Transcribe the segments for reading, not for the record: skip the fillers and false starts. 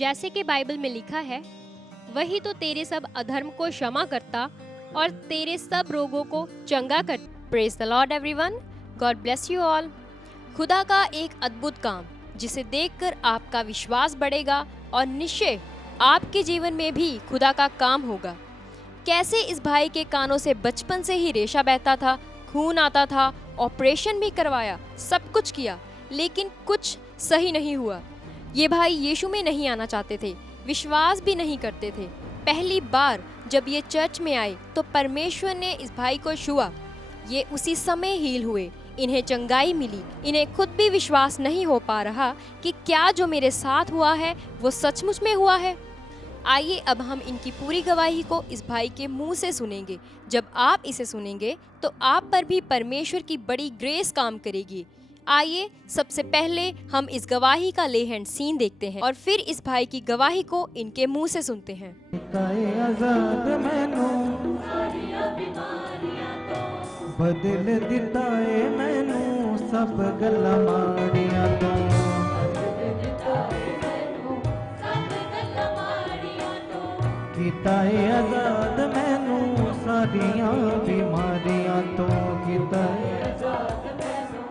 जैसे कि बाइबल में लिखा है, वही तो तेरे सब अधर्म को क्षमा करता और तेरे सब रोगों को चंगा कर। Praise the Lord everyone, God bless you all. खुदा का एक अद्भुत काम जिसे देखकर आपका विश्वास बढ़ेगा और निश्चय आपके जीवन में भी खुदा का काम होगा। कैसे इस भाई के कानों से बचपन से ही रेशा बहता था, खून आता था, ऑपरेशन भी करवाया, सब कुछ किया, लेकिन कुछ सही नहीं हुआ। ये भाई यीशु में नहीं आना चाहते थे, विश्वास भी नहीं करते थे। पहली बार जब ये चर्च में आए तो परमेश्वर ने इस भाई को छुआ। ये उसी समय हील हुए, इन्हें चंगाई मिली। इन्हें खुद भी विश्वास नहीं हो पा रहा कि क्या जो मेरे साथ हुआ है वो सचमुच में हुआ है। आइए अब हम इनकी पूरी गवाही को इस भाई के मुंह से सुनेंगे। जब आप इसे सुनेंगे तो आप पर भी परमेश्वर की बड़ी ग्रेस काम करेगी। आइए सबसे पहले हम इस गवाही का ले हैंड सीन देखते हैं और फिर इस भाई की गवाही को इनके मुंह से सुनते हैं। बदल दिता है मैनू सब गल्लां माड़ियां तो, कीता है आजाद मैनू सारियां बीमारियां तो, कीता है आजाद मैनू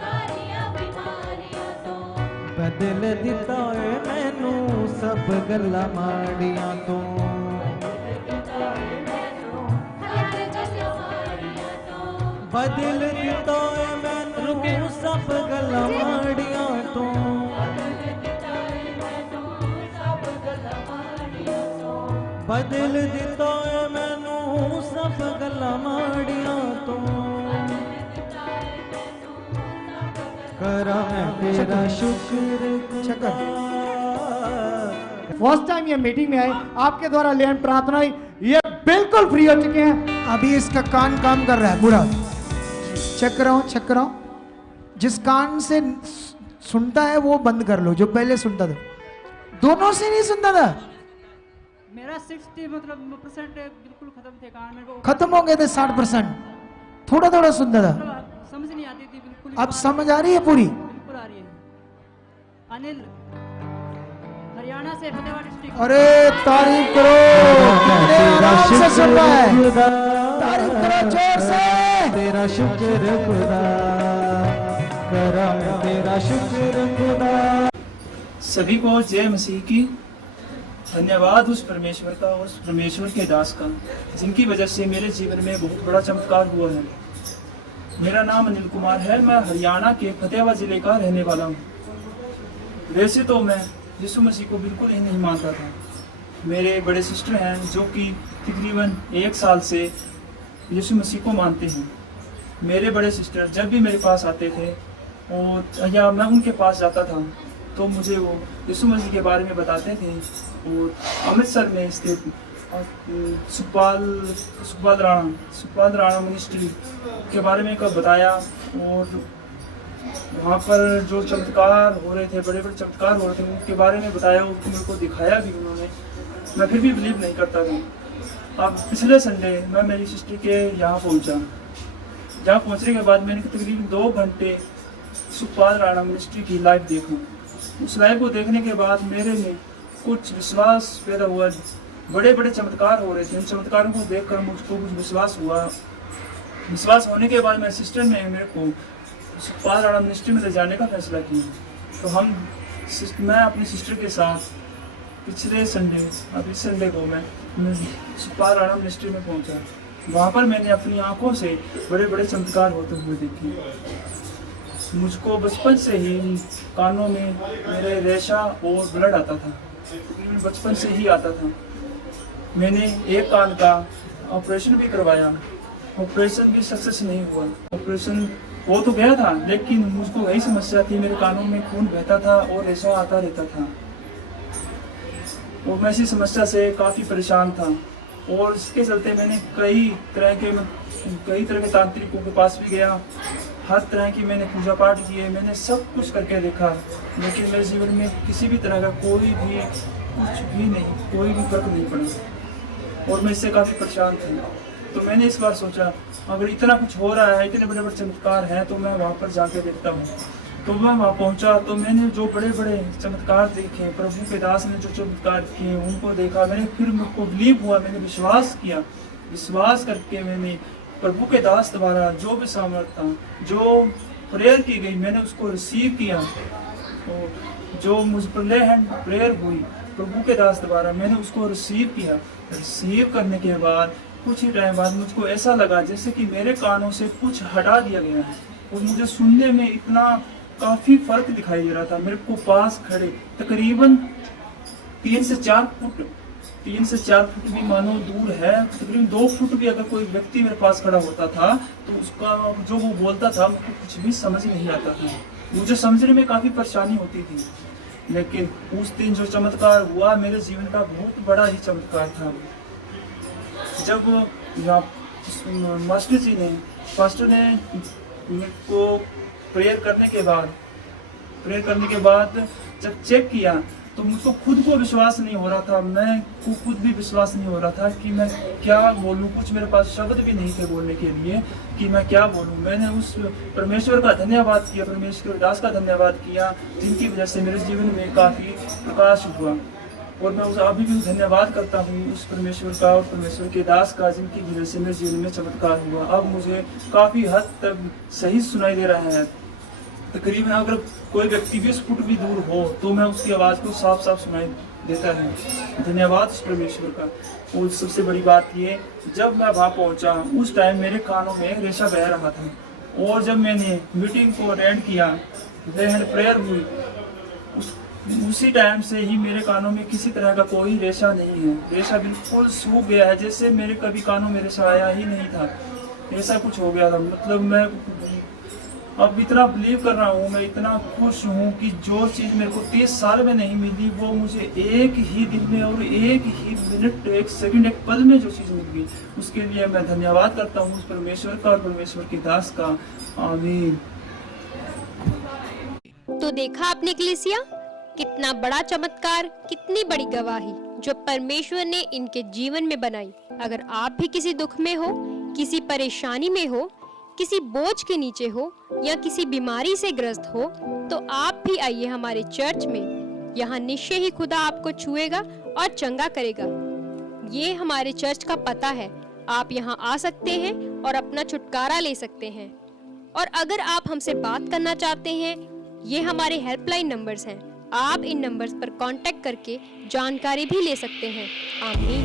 सारियां बीमारियां तो, बदल दिता है मैनू सब गल्लां माड़ियां तो, बदल दिता है मैनू सब गल्लां माड़ियां तो, बदल दिता है मैनू सब गल्लां माड़ियां तो, करा मैं तेरा शुक्र खुदा। फर्स्ट टाइम ये मीटिंग में आए, आपके द्वारा लेन प्रार्थना हुई, ये बिल्कुल फ्री हो चुके हैं। अभी इसका कान काम कर रहा है पूरा। चेक कराओ। जिस कान से सुनता है वो बंद कर लो, जो पहले सुनता था। दोनों से नहीं सुनता था। मेरा 60 परसेंट बिल्कुल खत्म थे कान, मेरे को खत्म हो गए थे 60%। थोड़ा सुनता था, समझ नहीं आती थी बिल्कुल। अब समझ आ रही है पूरी। बिल्कुल आ रही है। अनिल, हरियाणा से, फतेहगढ़ डिस्ट्रिक्ट। अरे तारीफ करो, कितने आराम से सुन रहा है। तारीफ करो जोर से। तेरा शुक्र खुदा, करा मैं तेरा शुक्र खुदा। सभी को जय मसीह की। धन्यवाद उस परमेश्वर का, उस परमेश्वर के दास का, जिनकी वजह से मेरे जीवन में बहुत बड़ा चमत्कार हुआ है। मेरा नाम अनिल कुमार है। मैं हरियाणा के फतेहगढ़ जिले का रहने वाला हूँ। वैसे तो मैं यीशु मसीह को बिल्कुल ही नहीं मानता था। मेरे बड़े सिस्टर हैं जो कि तकरीबन 1 साल से यीशु मसीह को मानते हैं। मेरे बड़े सिस्टर जब भी मेरे पास आते थे और या मैं उनके पास जाता था तो मुझे वो यीशु मसीह के बारे में बताते थे। और अमृतसर में स्थित सुखपाल राणा मिनिस्ट्री के बारे में कब बताया, और वहाँ पर जो चमत्कार हो रहे थे, बड़े बड़े चमत्कार हो रहे थे, उनके बारे में बताया, उनको मेरे को दिखाया भी उन्होंने। मैं फिर भी बिलीव नहीं करता था। अब पिछले संडे मैं मेरी सिस्टर के यहाँ पहुँचा। जहाँ पहुँचने के बाद मैंने तकरीबन 2 घंटे सुखपाल राणा मिनिस्ट्री की लाइव देखा। उस लाइव को देखने के बाद मेरे में कुछ विश्वास पैदा हुआ। बड़े बड़े चमत्कार हो रहे थे। उन चमत्कारों को देखकर मुझको कुछ विश्वास हुआ। विश्वास होने के बाद मेरे सिस्टर ने मेरे को सुखपाल राणा मिनिस्ट्री में ले जाने का फैसला किया। तो मैं अपनी सिस्टर के साथ पिछले संडे, अब इस संडे को मैं सुखपाल राणा मिनिस्ट्री में पहुंचा। वहाँ पर मैंने अपनी आंखों से बड़े बड़े चमत्कार होते हुए देखे। मुझको बचपन से ही कानों में मेरे रेशा और ब्लड आता था, बचपन से ही आता था। मैंने एक कान का ऑपरेशन भी करवाया। ऑपरेशन भी सक्सेस नहीं हुआ। ऑपरेशन हो तो गया था, लेकिन मुझको वही समस्या थी, मेरे कानों में खून बहता था और रेशा आता रहता था। और मैं इसी समस्या से काफ़ी परेशान था। और इसके चलते मैंने कई तरह के तांत्रिकों के पास भी गया। हर तरह की मैंने पूजा पाठ किए, मैंने सब कुछ करके देखा, लेकिन मेरे जीवन में किसी भी तरह का कोई भी फर्क नहीं पड़ा। और मैं इससे काफ़ी परेशान था। तो मैंने इस बार सोचा, अगर इतना कुछ हो रहा है, इतने बड़े बड़े चमत्कार हैं, तो मैं वहाँ पर जाके देखता हूँ। तो मैं वहाँ पहुँचा तो मैंने जो बड़े बड़े चमत्कार देखे, प्रभु के दास ने जो चमत्कार किए उनको देखा। मैंने फिर मुझको बिलीव हुआ, मैंने विश्वास किया। विश्वास करके मैंने प्रभु के दास द्वारा जो भी सामर्थ्य था, जो प्रेयर की गई, मैंने उसको रिसीव किया। तो जो मुझ पर ले हैंड प्रेयर हुई प्रभु के दास द्वारा, मैंने उसको रिसीव किया। रिसीव करने के बाद कुछ ही टाइम बाद मुझको ऐसा लगा जैसे कि मेरे कानों से कुछ हटा दिया गया है और मुझे सुनने में इतना काफ़ी फर्क दिखाई दे रहा था। मेरे को पास खड़े तकरीबन 3 से 4 फुट भी मानो दूर है, तकरीबन 2 फुट भी अगर कोई व्यक्ति मेरे पास खड़ा होता था तो उसका जो वो बोलता था मुझको कुछ भी समझ नहीं आता था। मुझे समझने में काफ़ी परेशानी होती थी। लेकिन उस दिन जो चमत्कार हुआ मेरे जीवन का बहुत बड़ा ही चमत्कार था। जब यहाँ पास्टर ने मेरे को प्रेयर करने के बाद जब चेक किया तो मुझको खुद को विश्वास नहीं हो रहा था। मैं को खुद भी विश्वास नहीं हो रहा था कि मैं क्या बोलूं। कुछ मेरे पास शब्द भी नहीं थे बोलने के लिए कि मैं क्या बोलूं। मैंने उस परमेश्वर का धन्यवाद किया, परमेश्वर दास का धन्यवाद किया, जिनकी वजह से मेरे जीवन में काफ़ी प्रकाश हुआ। और मैं उस अभी भी धन्यवाद करता हूँ उस परमेश्वर का और परमेश्वर के दास का, जिनकी वजह से मेरे जीवन में चमत्कार हुआ। अब मुझे काफ़ी हद तक सही सुनाई दे रहा है। तकरीबन अगर कोई व्यक्ति 20 फुट भी दूर हो तो मैं उसकी आवाज़ को साफ साफ सुनाई देता है। धन्यवाद उस परमेश्वर का। और सबसे बड़ी बात ये, जब मैं वहाँ पहुँचा उस टाइम मेरे कानों में रेशा बह रहा था। और जब मैंने मीटिंग को अटेंड किया, प्रेयर हुई, उसी टाइम से ही मेरे कानों में किसी तरह का कोई रेशा नहीं है। रेशा बिल्कुल सूख गया है, जैसे मेरे कभी कानों में रेशा आया ही नहीं था, ऐसा कुछ हो गया था। मतलब मैं अब इतना बिलीव कर रहा हूँ, मैं इतना खुश हूँ कि जो चीज़ मेरे को 30 साल में नहीं मिली वो मुझे एक ही दिन में और एक ही मिनट, एक सेकंड, एक पल में जो चीज़ मिल गई, उसके लिए मैं धन्यवाद करता हूँ उस परमेश्वर का और परमेश्वर के दास का। आमीन। तो देखा आपने कलीसिया, कितना बड़ा चमत्कार, कितनी बड़ी गवाही जो परमेश्वर ने इनके जीवन में बनाई। अगर आप भी किसी दुख में हो, किसी परेशानी में हो, किसी बोझ के नीचे हो या किसी बीमारी से ग्रस्त हो, तो आप भी आइए हमारे चर्च में। यहाँ निश्चय ही खुदा आपको छुएगा और चंगा करेगा। ये हमारे चर्च का पता है। आप यहाँ आ सकते हैं और अपना छुटकारा ले सकते हैं। और अगर आप हमसे बात करना चाहते हैं, ये हमारे हेल्पलाइन नंबर्स हैं। आप इन नंबर्स पर कांटेक्ट करके जानकारी भी ले सकते हैं। आमीन।